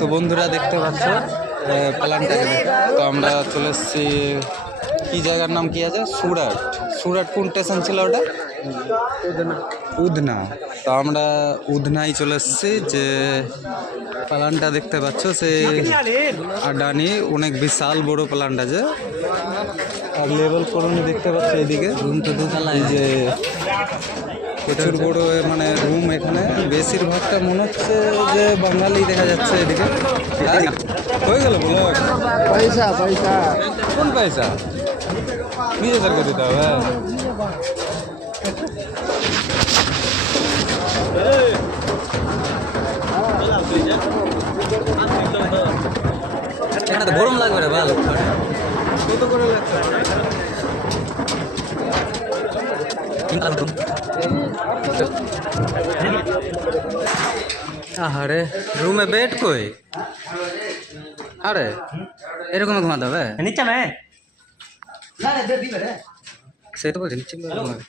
তো বন্ধুরা দেখতে পাচ্ছ প্ল্যানটা, তো আমরা চলে এসেছি কি জায়গার নাম কি আছে, সুরাট। সুরাট কোন স্টেশন ছিল ওটা? উধনা। তো আমরা উধনায় চলে এসেছি। যে প্ল্যানটা দেখতে পাচ্ছ সে আডানি, অনেক বিশাল বড় প্ল্যান্ট আছে। আর লেভেল কলোনি দেখতে পাচ্ছ এদিকে, রুম তো দোতলায়, যে প্রচুর বড় মানে রুম। এখানে বেশিরভাগটা মনে হচ্ছে যে বাঙালি দেখা যাচ্ছে এদিকে। হয়ে গেল বলো, পয়সা পয়সা কোন পয়সা নিজেদেরকে দিতে হবে? এটা তো গরম লাগবে রে ভালো। কত করে লাগবে? আরে রুমে বেড কই? আরে এরকম ঘুমাতে হবে নিচে মে? সে তো বলছে নিচে ঘুমাবে।